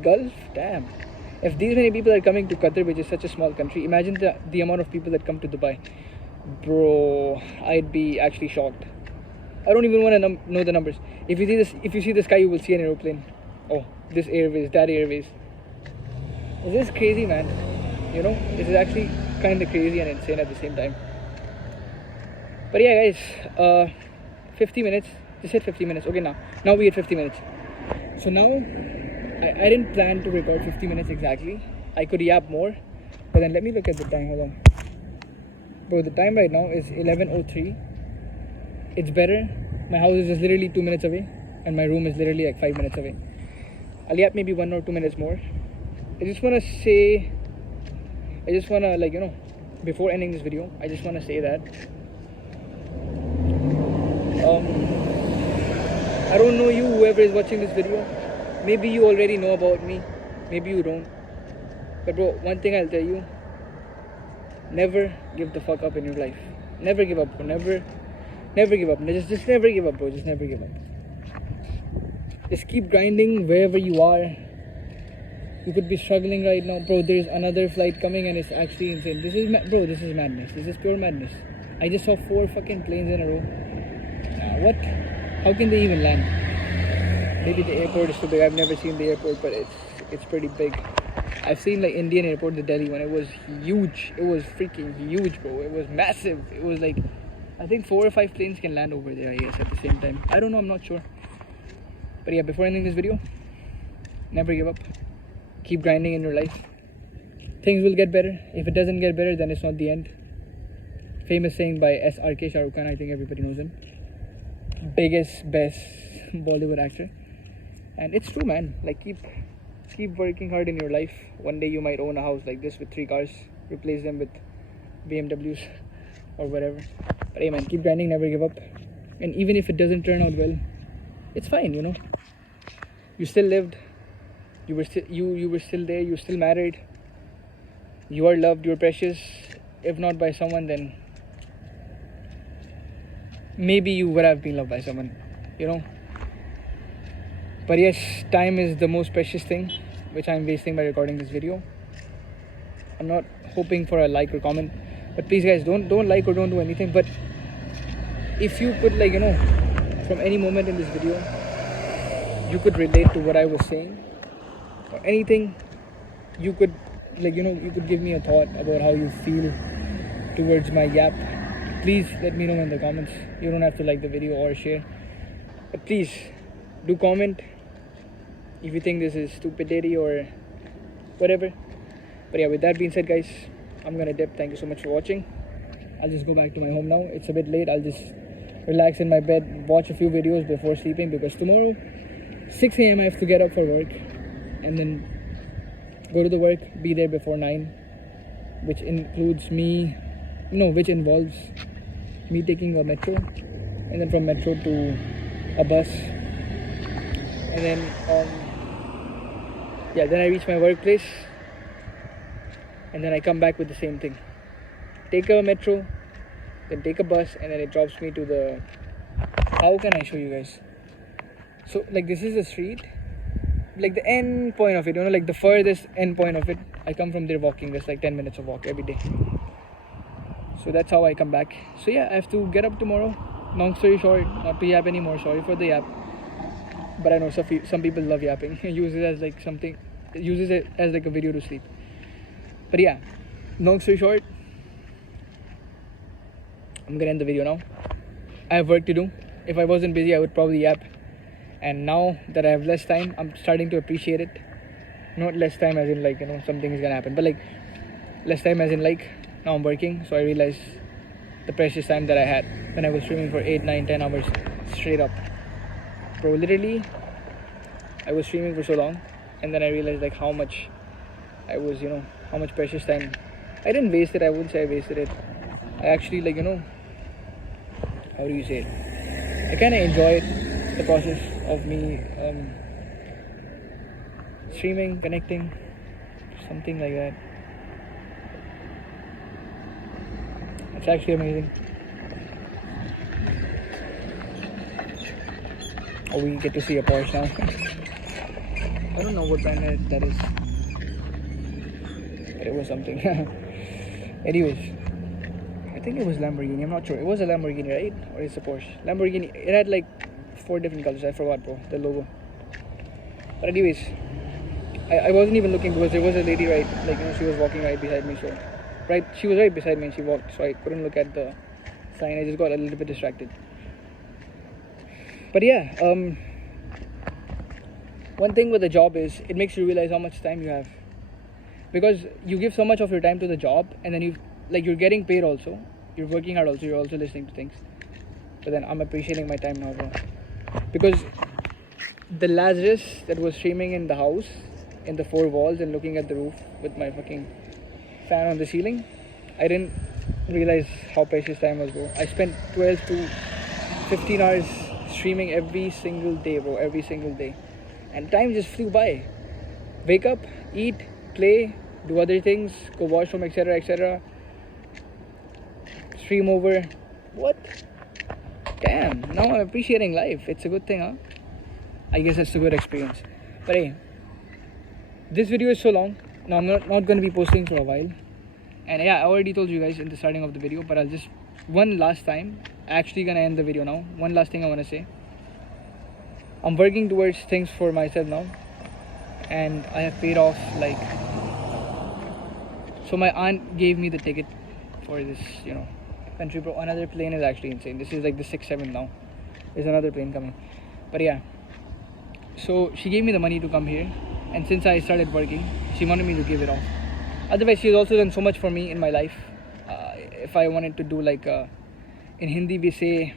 Gulf? Damn. If these many people are coming to Qatar, which is such a small country, imagine the amount of people that come to Dubai. Bro, I'd be actually shocked. I don't even want to know the numbers. If you see the sky, you will see an aeroplane. Oh, this airways, that airways. This is crazy, man. You know, this is actually kind of crazy and insane at the same time. But yeah, guys, 50 minutes. Just hit 50 minutes. Okay, now we hit 50 minutes. So now, I didn't plan to record 50 minutes exactly. I could yap more, but then let me look at the time. Hold on, bro. The time right now is 11:03. It's better. My house is just literally 2 minutes away, and my room is literally like 5 minutes away. I'll yap maybe 1 or 2 minutes more. I just wanna like, before ending this video, I just wanna say that I don't know you, whoever is watching this video. Maybe you already know about me, maybe you don't. But bro, one thing I'll tell you: never give the fuck up in your life. Never give up, bro. Never give up. Just never give up, bro. Just never give up. Just keep grinding wherever you are. You could be struggling right now, bro. There's another flight coming, and it's actually insane. This is madness. This is pure madness. I just saw 4 fucking planes in a row. What? How can they even land? Maybe the airport is too big. I've never seen the airport, but it's pretty big. I've seen like Indian airport, the Delhi one. It was huge. It was freaking huge, bro. It was massive. It was like, I think 4 or 5 planes can land over there, I guess, at the same time. I don't know. I'm not sure. But yeah, before ending this video, never give up. Keep grinding in your life. Things will get better. If it doesn't get better, then it's not the end. Famous saying by SRK, Shah Rukh Khan. I think everybody knows him. Biggest, best Bollywood actor. And it's true, man. Like, keep working hard in your life. One day you might own a house like this with 3 cars. Replace them with BMWs or whatever. But hey, man, keep grinding. Never give up. And even if it doesn't turn out well, it's fine. You still lived. You were still there. You still mattered. You are loved. You're precious. If not by someone, then maybe you would have been loved by someone. But yes, time is the most precious thing which I'm wasting by recording this video. I'm not hoping for a like or comment, but please guys, don't like or don't do anything. But if you could, like, from any moment in this video, you could relate to what I was saying or anything, you could, like, you could give me a thought about how you feel towards my yap. Please let me know in the comments. You don't have to like the video or share, but please do comment if you think this is stupidity or whatever. But yeah, with that being said, guys, I'm gonna dip. Thank you so much for watching. I'll just go back to my home now. It's a bit late. I'll just relax in my bed, watch a few videos before sleeping, because tomorrow 6 a.m. I have to get up for work and then go to the work, be there before 9, which involves me taking a metro, and then from metro to a bus, and then then I reach my workplace, and then I come back with the same thing. Take a metro, then take a bus, and then it drops me to the... How can I show you guys? So, like, this is the street, like the end point of it, like the furthest end point of it. I come from there walking. There's like 10 minutes of walk every day. So that's how I come back. So yeah, I have to get up tomorrow. Long story short, not to yap anymore. Sorry for the yap. But I know some people love yapping. Use it as like something. Uses it as like a video to sleep. But yeah, long story short, I'm gonna end the video now. I have work to do. If I wasn't busy, I would probably yap. And now that I have less time, I'm starting to appreciate it. Not less time as in like, something is gonna happen, but like less time as in like, now I'm working, so I realized the precious time that I had when I was streaming for 8, 9, 10 hours straight up. Bro, literally, I was streaming for so long, and then I realized like how much I was, how much precious time. I didn't waste it. I wouldn't say I wasted it. I actually, like, how do you say it? I kind of enjoyed the process of me streaming, connecting, something like that. It's actually amazing. Oh, we get to see a Porsche now. I don't know what brand that is, but it was something. Anyways, I think it was Lamborghini. I'm not sure. It was a Lamborghini, right? Or it's a Porsche? Lamborghini. It had like 4 different colors. I forgot, bro, the logo. But anyways, I wasn't even looking because there was a lady she was walking right beside me. So, she was right beside me and she walked. So I couldn't look at the sign. I just got a little bit distracted. But yeah, one thing with the job is it makes you realize how much time you have, because you give so much of your time to the job, and then you're getting paid also, you're working hard also, you're also listening to things. But then I'm appreciating my time now, bro, because the Lazarus that was streaming in the house, in the four walls, and looking at the roof with my fucking fan on the ceiling, I didn't realize how precious time was, bro. I spent 12 to 15 hours streaming every single day, bro, every single day. And time just flew by. Wake up, eat, play, do other things, go washroom, etc., etc. Stream over. What? Damn, now I'm appreciating life. It's a good thing, huh? I guess that's a good experience. But hey, this video is so long. Now I'm not going to be posting for a while. And yeah, I already told you guys in the starting of the video, but I'll just one last time, actually gonna end the video now. One last thing I want to say. I'm working towards things for myself now, and I have paid off, like, so my aunt gave me the ticket for this, country, bro. Another plane is actually insane. This is like the 6-7 now. There's another plane coming. But yeah, so she gave me the money to come here, and since I started working, she wanted me to give it off. Otherwise, she's also done so much for me in my life. If I wanted to do, like, in Hindi we say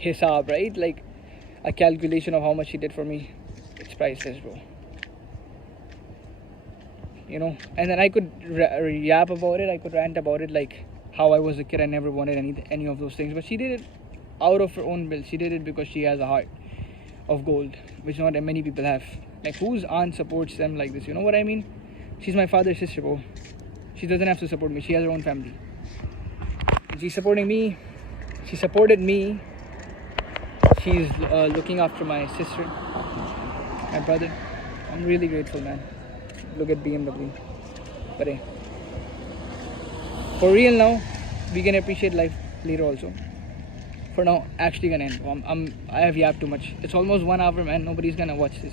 hisab, right? Like a calculation of how much she did for me. It's priceless, bro. And then I could yap about it, I could rant about it, like how I was a kid, I never wanted any of those things. But she did it out of her own will. She did it because she has a heart of gold, which not many people have. Like, whose aunt supports them like this? You know what I mean? She's my father's sister, bro. She doesn't have to support me. She has her own family. She's supporting me. She supported me. She's looking after my sister, my brother. I'm really grateful, man. Look at BMW. But hey, for real now, we can appreciate life later also. For now, actually gonna end. I have yapped too much. It's almost 1 hour, man. Nobody's gonna watch this.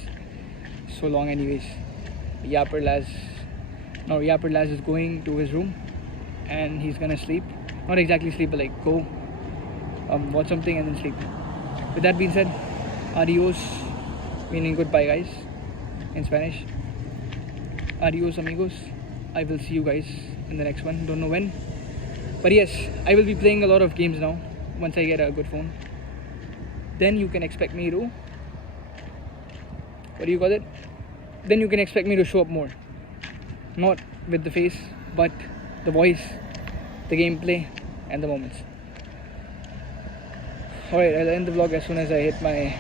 So long, anyways. Yapper Laz is going to his room, and he's gonna sleep. Not exactly sleep, but like go watch something and then sleep. With that being said, adios, meaning goodbye, guys, in Spanish. Adios, amigos. I will see you guys in the next one. Don't know when, but yes, I will be playing a lot of games now once I get a good phone. Then you can expect me to, what do you call it? Then you can expect me to show up more. Not with the face, but the voice, the gameplay, and the moments. Alright, I'll end the vlog as soon as I hit my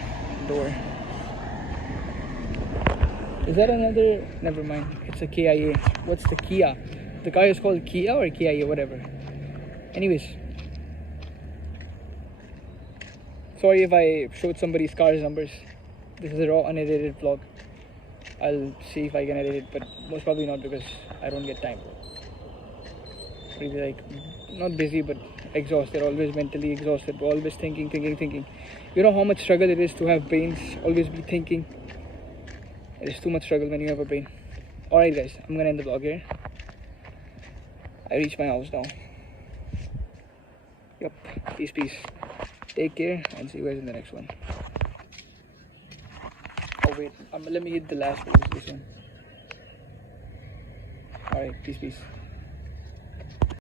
door. Is that another? Never mind. It's a KIA. What's the Kia? The car is called Kia or KIA, whatever. Anyways. Sorry if I showed somebody's car's numbers. This is a raw, unedited vlog. I'll see if I can edit it, but most probably not, because I don't get time. Really, like, not busy, but exhausted. Always mentally exhausted. Always thinking. You know how much struggle it is to have brains. Always be thinking. It is too much struggle when you have a brain. Alright, guys, I'm gonna end the vlog here. I reached my house now. Yup. Peace. Take care, and see you guys in the next one. Oh wait, let me hit the last one. This one. Alright, peace.